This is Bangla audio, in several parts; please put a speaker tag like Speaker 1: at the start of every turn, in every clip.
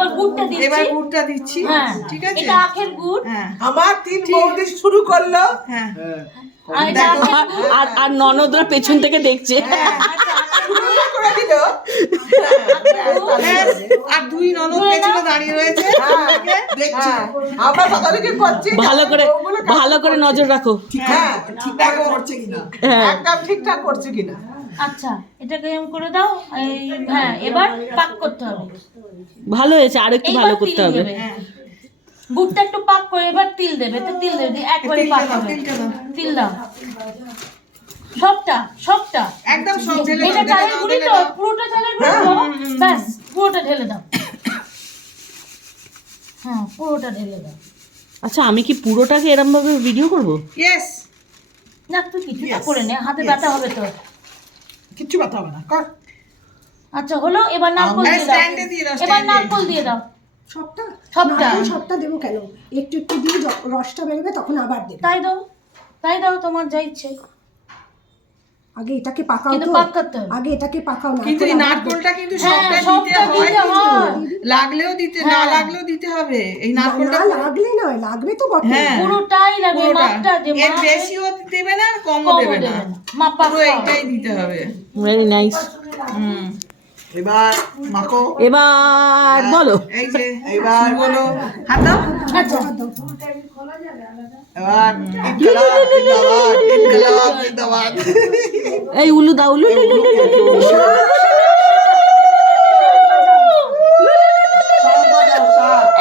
Speaker 1: এবার গুড়টা দিচ্ছি।
Speaker 2: এবার গুড়টা দিচ্ছি
Speaker 1: হ্যাঁ।
Speaker 2: ঠিক আছে?
Speaker 1: এটা আখের গুড়।
Speaker 2: হ্যাঁ।
Speaker 3: আমার তিন বৌদি শুরু করল।
Speaker 2: হ্যাঁ।
Speaker 1: আর
Speaker 4: আর ননদরা পেছন থেকে দেখছে।
Speaker 3: দিল।
Speaker 2: ব্যাস, আর দুই ননদ পেছনে দাঁড়িয়ে রয়েছে। দেখছি।
Speaker 3: আমরা তদারকি করছি।
Speaker 4: ভালো করে ভালো করে নজর রাখো।
Speaker 3: হ্যাঁ দেখো।
Speaker 4: হ্যাঁ।
Speaker 3: একদম ঠিকঠাক করছে কিনা?
Speaker 1: আচ্ছা এটাকে এরকম করে দাও এই হ্যাঁ এবার পাক করতে হবে।
Speaker 4: ভালো হয়েছে আর একটু ভালো করতে হবে।
Speaker 1: গুড়টা একটু পাক করে এবার তিল দেবে তো তিল দেবে দিয়ে একবারে
Speaker 2: তিলটা
Speaker 1: পাক হবে। তিল দাও। সবটা সবটা।
Speaker 2: একদম সব ঢেলে
Speaker 1: এটা
Speaker 2: দাও,
Speaker 1: চালের গুঁড়ি তো পুরোটা চালের গুঁড়ি তো ব্যাস পুরোটা ঢেলে দাও। হ্যাঁ পুরোটা ঢেলে দাও।
Speaker 4: আচ্ছা আমি কি পুরোটাকে এরম ভাবে ভিডিও করব
Speaker 1: না তুই কিছুটা করে নে হাতে ব্যথা হবে তো।
Speaker 3: কিচ্ছু কথা হবে না কর।
Speaker 1: আচ্ছা হলো এবার নারকল দিয়ে দাও। এবার। নারকল দিয়ে দাও।
Speaker 5: সবটা?
Speaker 1: সবটা।
Speaker 5: সবটা দেবো কেন? একটু একটু দিয়ে রসটা বেরোবে তখন আবার দেবো।
Speaker 1: তাই দাও তাই দাও তোমার যা ইচ্ছে।
Speaker 5: আগে এটাকে পাকাও তো।
Speaker 1: পাক
Speaker 5: আগে এটাকে পাকাও না।
Speaker 2: কিন্তু এই নারকলটা কিন্তু
Speaker 1: হ্যাঁ,
Speaker 2: সবটা দিতে হয়
Speaker 1: হয়।
Speaker 2: লাগলেও দিতে না
Speaker 1: হ্যাঁ।
Speaker 2: লাগলেও দিতে হবে। এই নারকলটা
Speaker 5: লাগলে নয় লাগবে তো বটে।
Speaker 2: হ্যাঁ।
Speaker 1: পুরোটাই লাগবে মাপটা যে
Speaker 2: এর বেশিও দেবে না আর কমও দেবে না।
Speaker 1: মাপা
Speaker 2: পুরো এইটাই দিতে হবে।
Speaker 4: Very nice
Speaker 2: hmm.
Speaker 3: এবার মাখো।
Speaker 4: এবার বলো।
Speaker 2: এই যে
Speaker 3: এবার
Speaker 2: বলো। হাত দাও।
Speaker 1: আচ্ছা
Speaker 4: এই উলু দাও উলু লু, লু, লু, লু, লু, লু।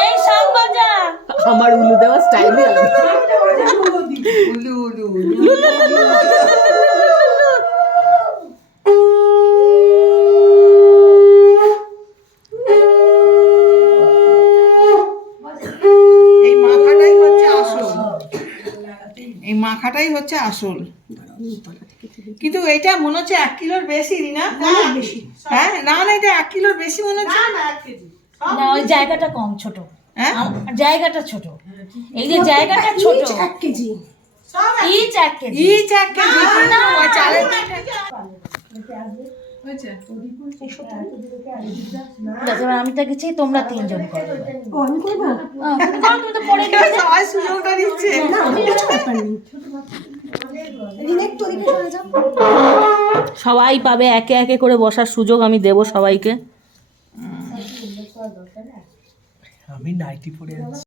Speaker 1: এই শাক বাজা
Speaker 4: আমার উলু দেওয়া স্টাইলই
Speaker 2: উলু উলু উলু এই মাখাটাই হচ্ছে আসল এই মাখাটাই হচ্ছে আসল কিন্তু এটা মনে হচ্ছে এক কিলোর বেশি না হ্যাঁ না না এটা এক কিলোর বেশি মনে হচ্ছে
Speaker 1: না ওই জায়গাটা কম ছোট
Speaker 2: হ্যাঁ
Speaker 1: জায়গাটা ছোট এই যে জায়গাটা ছোট
Speaker 5: এক কেজি
Speaker 1: ইচ এক কেজি
Speaker 2: ইচ এক কেজি চালের
Speaker 1: আমি তাকে চাই তোমরা তিনজন করো
Speaker 5: আমি করব?
Speaker 1: তুমি তো পরে
Speaker 2: সবাই সুযোগটা দিচ্ছে
Speaker 4: সবাই পাবে একে একে করে বসার সুযোগ আমি দেব সবাইকে।
Speaker 3: আমি নাইটি পরে আছি।